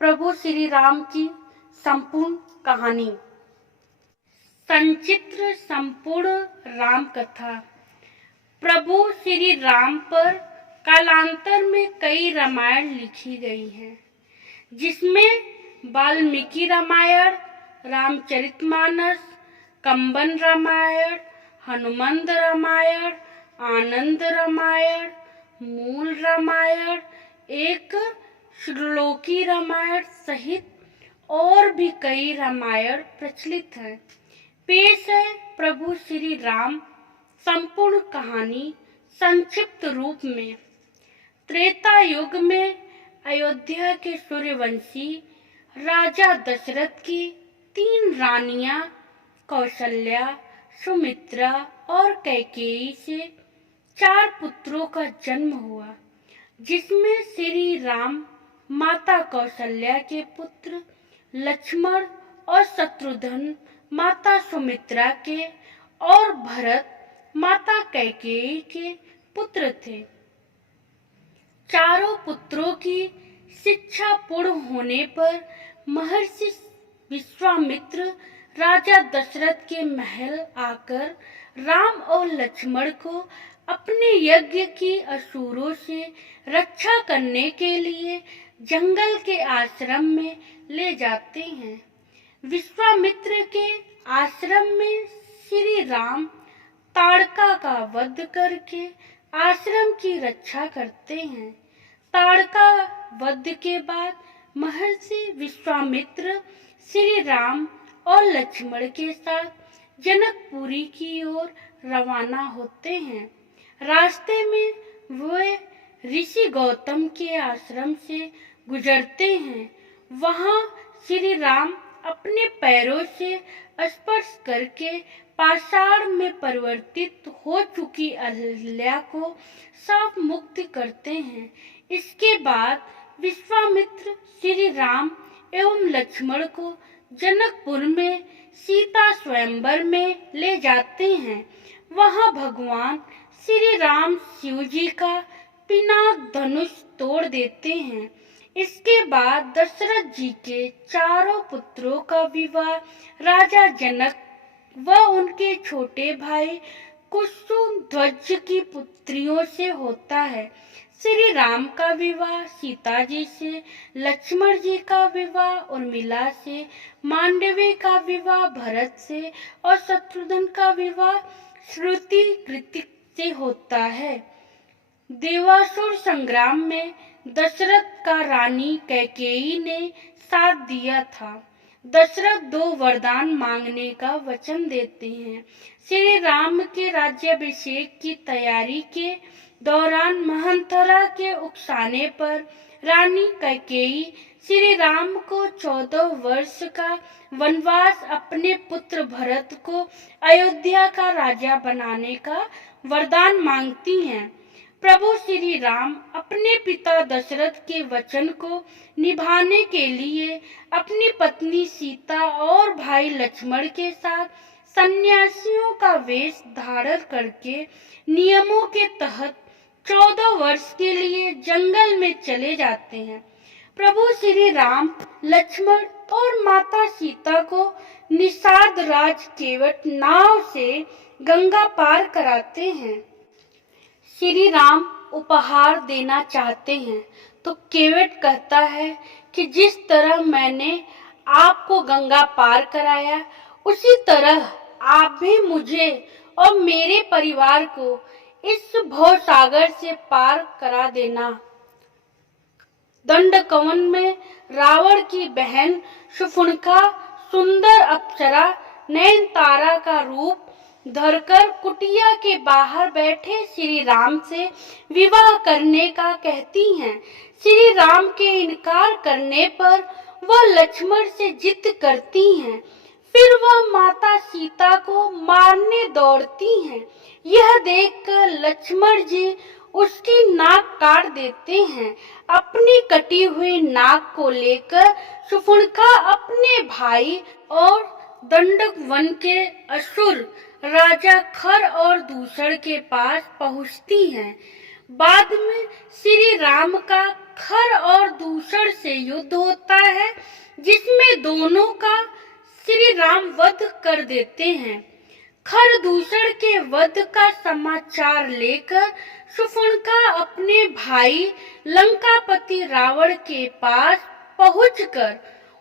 प्रभु श्री राम की संपूर्ण कहानी। संचित्र संपूर्ण राम कथा। प्रभु श्री राम पर कालांतर में कई रामायण लिखी गई हैं, जिसमें वाल्मीकि रामायण, रामचरितमानस, कंबन रामायण, हनुमान रामायण, आनंद रामायण, मूल रामायण, एक श्लोकी रामायण सहित और भी कई रामायण प्रचलित हैं। पेश है प्रभु श्री राम संपूर्ण कहानी संक्षिप्त रूप में। त्रेता युग में अयोध्या के सूर्यवंशी राजा दशरथ की 3 रानियां कौशल्या, सुमित्रा और कैकेयी से 4 पुत्रों का जन्म हुआ, जिसमें श्री राम माता कौशल्या के पुत्र लक्ष्मण और शत्रुघ्न माता सुमित्रा के और भरत माता कैकेयी के पुत्र थे। चारों पुत्रों की शिक्षा पूर्ण होने पर महर्षि विश्वामित्र राजा दशरथ के महल आकर राम और लक्ष्मण को अपने यज्ञ की असुरों से रक्षा करने के लिए जंगल के आश्रम में ले जाते हैं। विश्वामित्र के आश्रम में श्री राम ताड़का का वध करके आश्रम की रक्षा करते हैं। ताड़का वध के बाद महर्षि विश्वामित्र श्री राम और लक्ष्मण के साथ जनकपुरी की ओर रवाना होते हैं। रास्ते में वे ऋषि गौतम के आश्रम से गुजरते हैं। वहां श्री राम अपने पैरों से स्पर्श करके पाषाण में परिवर्तित हो चुकी अहल्या को शाप मुक्त करते हैं। इसके बाद विश्वामित्र श्री राम एवं लक्ष्मण को जनकपुर में सीता स्वयंवर में ले जाते हैं। वहां भगवान श्री राम शिव जी का पिनाक धनुष तोड़ देते हैं। इसके बाद दशरथ जी के चारों पुत्रों का विवाह राजा जनक व उनके छोटे भाई कुसुमध्वज की पुत्रियों से होता है। श्री राम का विवाह सीता जी से, लक्ष्मण जी का विवाह उर्मिला से, मांडवी का विवाह भरत से और शत्रुघ्न का विवाह श्रुति कृतिक से होता है। देवासुर संग्राम में दशरथ का रानी कैकेयी ने साथ दिया था। दशरथ 2 वरदान मांगने का वचन देते हैं। श्री राम के राज्याभिषेक की तैयारी के दौरान मंथरा के उकसाने पर रानी कैकेयी श्री राम को 14 वर्ष का वनवास, अपने पुत्र भरत को अयोध्या का राजा बनाने का वरदान मांगती हैं। प्रभु श्री राम अपने पिता दशरथ के वचन को निभाने के लिए अपनी पत्नी सीता और भाई लक्ष्मण के साथ सन्यासियों का वेश धारण करके नियमों के तहत 14 वर्ष के लिए जंगल में चले जाते हैं। प्रभु श्री राम लक्ष्मण और माता सीता को निषाद राज केवट नाव से गंगा पार कराते हैं। श्री राम उपहार देना चाहते हैं तो केवट कहता है कि जिस तरह मैंने आपको गंगा पार कराया, उसी तरह आप भी मुझे और मेरे परिवार को इस भवसागर से पार करा देना। दंडकवन में रावण की बहन शूर्पणखा सुंदर अप्सरा नयनतारा का रूप धरकर कुटिया के बाहर बैठे श्री राम से विवाह करने का कहती हैं। श्री राम के इनकार करने पर वह लक्ष्मण से जिद करती हैं। फिर वह माता सीता को मारने दौड़ती हैं। यह देखकर लक्ष्मण जी उसकी नाक काट देते हैं। अपनी कटी हुई नाक को लेकर शूर्पणखा अपने भाई और दंडक वन के असुर राजा खर और दूसर के पास पहुंचती हैं। बाद में श्री राम का खर और दूषण से युद्ध होता है, जिसमें दोनों का श्री राम वध कर देते हैं। खर दूषण के वध का समाचार लेकर शूर्पणखा अपने भाई लंकापति रावण के पास पहुंचकर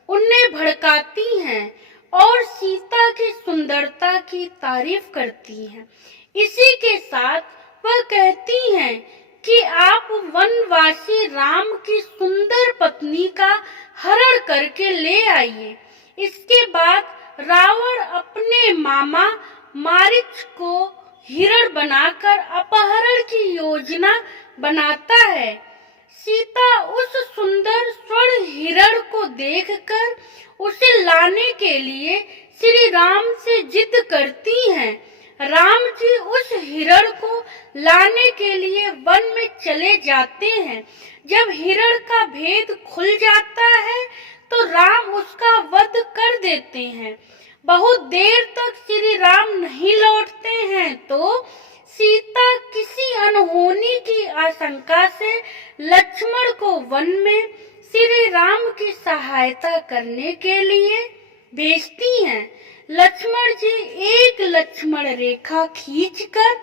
उन्हें भड़काती हैं और सीता की सुंदरता की तारीफ करती हैं। इसी के साथ वह कहती हैं कि आप वनवासी राम की सुंदर पत्नी का हरण करके ले आइए। इसके बाद रावण अपने मामा मारीच को हिरण बनाकर अपहरण की योजना बनाता है। सीता उस सुंदर स्वर्ण हिरण को देखकर उसे लाने के लिए श्री राम से जिद करती हैं। राम जी उस हिरण को लाने के लिए वन में चले जाते हैं। जब हिरण का भेद खुल जाता है तो राम उसका वध कर देते हैं। बहुत देर तक श्री राम नहीं लौटते हैं तो सीता किसी अनहोनी की आशंका से लक्ष्मण को वन में श्री राम की सहायता करने के लिए भेजती हैं। लक्ष्मण जी एक लक्ष्मण रेखा खींचकर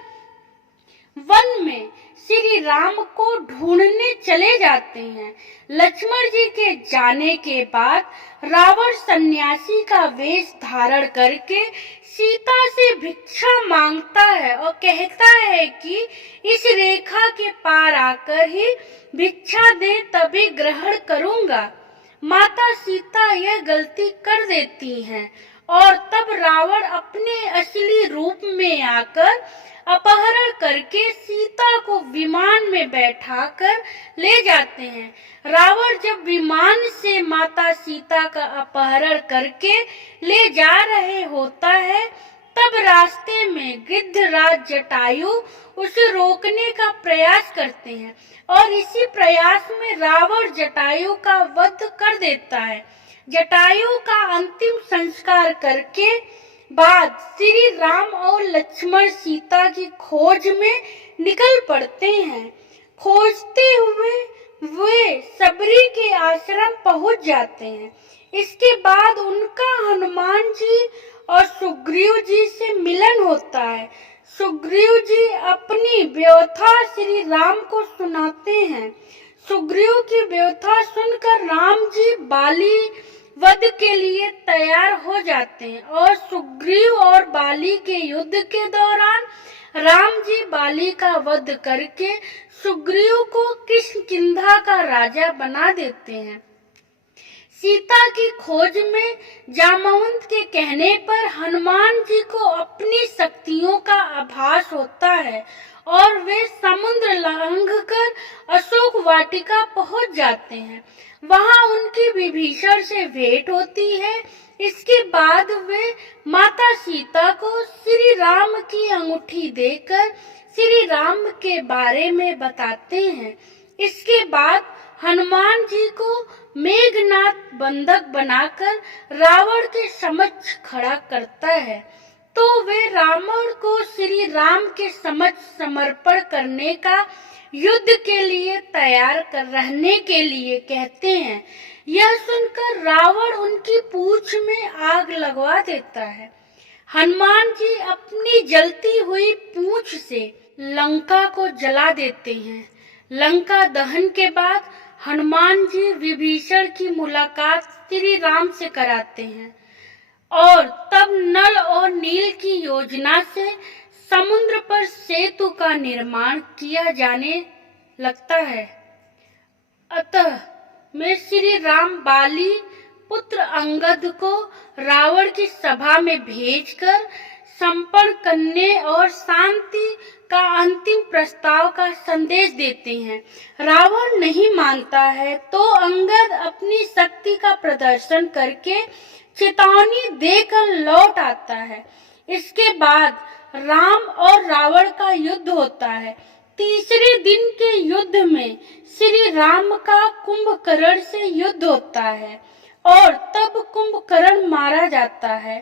वन में श्री राम को ढूंढने चले जाते हैं। लक्ष्मण जी के जाने के बाद रावण सन्यासी का वेश धारण करके सीता से भिक्षा मांगता है और कहता है कि इस रेखा के पार आकर ही भिक्षा दे, तभी ग्रहण करूंगा। माता सीता यह गलती कर देती हैं और तब रावण अपने असली रूप में आकर अपहरण करके सीता को विमान में बैठाकर ले जाते हैं। रावण जब विमान से माता सीता का अपहरण करके ले जा रहे होता है, तब रास्ते में गिद्धराज जटायु उसे रोकने का प्रयास करते हैं और इसी प्रयास में रावण जटायु का वध कर देता है। जटायु का अंतिम संस्कार करके बाद श्री राम और लक्ष्मण सीता की खोज में निकल पड़ते हैं। खोजते हुए वे सबरी के आश्रम पहुंच जाते हैं। इसके बाद उनका हनुमान जी और सुग्रीव जी से मिलन होता है। सुग्रीव जी अपनी व्यथा श्री राम को सुनाते हैं। सुग्रीव की व्यथा सुनकर राम जी बाली वध के लिए तैयार हो जाते हैं और सुग्रीव और बाली के युद्ध के दौरान राम जी बाली का वध करके सुग्रीव को किष्किंधा का राजा बना देते हैं। सीता की खोज में जामवंत के कहने पर हनुमान जी को अपनी शक्तियों का आभास होता है और वे समुद्र लांघ कर अशोक वाटिका पहुंच जाते हैं। वहां उनकी विभीषण से भेंट होती है। इसके बाद वे माता सीता को श्री राम की अंगूठी देकर श्री राम के बारे में बताते हैं। इसके बाद हनुमान जी को मेघनाथ बंधक बनाकर रावण के समक्ष खड़ा करता है, तो वे रावण को श्री राम के समक्ष समर्पण करने का युद्ध के लिए तैयार कर रहने के लिए कहते हैं। यह सुनकर रावण उनकी पूंछ में आग लगवा देता है। हनुमान जी अपनी जलती हुई पूंछ से लंका को जला देते हैं। लंका दहन के बाद हनुमान जी विभीषण की मुलाकात श्री राम से कराते हैं और तब नल और नील की योजना से समुद्र पर सेतु का निर्माण किया जाने लगता है। अतः मैं श्री राम बाली पुत्र अंगद को रावण की सभा में भेजकर संपन्न करने और शांति का अंतिम प्रस्ताव का संदेश देते हैं। रावण नहीं मानता है तो अंगद अपनी शक्ति का प्रदर्शन करके चेतावनी देकर लौट आता है। इसके बाद राम और रावण का युद्ध होता है। तीसरे दिन के युद्ध में श्री राम का कुंभकर्ण से युद्ध होता है और तब कुंभकर्ण मारा जाता है।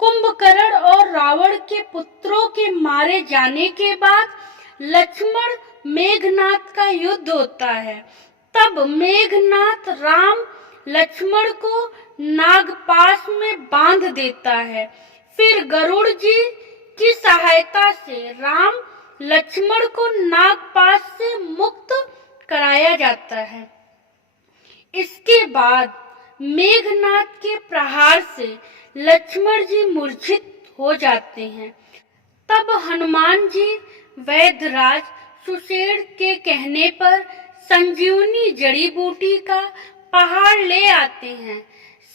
कुंभकर्ण और रावण के पुत्रों के मारे जाने के बाद लक्ष्मण मेघनाथ का युद्ध होता है। तब मेघनाथ राम लक्ष्मण को नागपाश में बांध देता है। फिर गरुड़ जी की सहायता से राम लक्ष्मण को नागपाश से मुक्त कराया जाता है। इसके बाद मेघनाथ के प्रहार से लक्ष्मण जी मूर्छित हो जाते हैं। तब हनुमान जी वैद्यराज सुषेण के कहने पर संजीवनी जड़ी बूटी का पहाड़ ले आते हैं।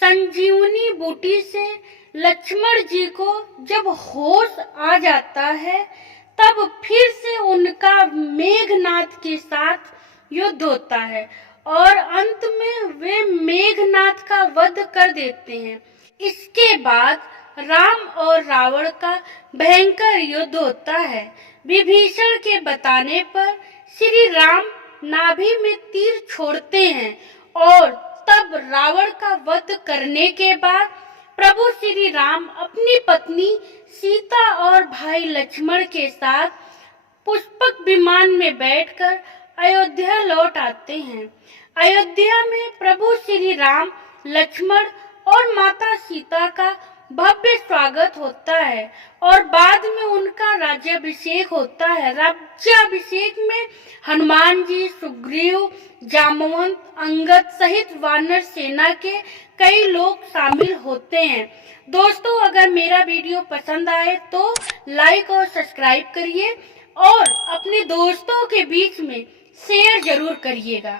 संजीवनी बूटी से लक्ष्मण जी को जब होश आ जाता है, तब फिर से उनका मेघनाथ के साथ युद्ध होता है और अंत में वे मेघनाथ का वध कर देते हैं। इसके बाद राम और रावण का भयंकर युद्ध होता है। विभीषण के बताने पर श्री राम नाभि में तीर छोड़ते हैं और तब रावण का वध करने के बाद प्रभु श्री राम अपनी पत्नी सीता और भाई लक्ष्मण के साथ पुष्पक विमान में बैठकर अयोध्या लौट आते हैं। अयोध्या में प्रभु श्री राम, लक्ष्मण और माता सीता का भव्य स्वागत होता है और बाद में उनका राज्याभिषेक होता है। राज्याभिषेक में हनुमान जी, सुग्रीव, जामवंत, अंगद सहित वानर सेना के कई लोग शामिल होते हैं। दोस्तों, अगर मेरा वीडियो पसंद आए तो लाइक और सब्सक्राइब करिए और अपने दोस्तों के बीच में शेयर जरूर करिएगा।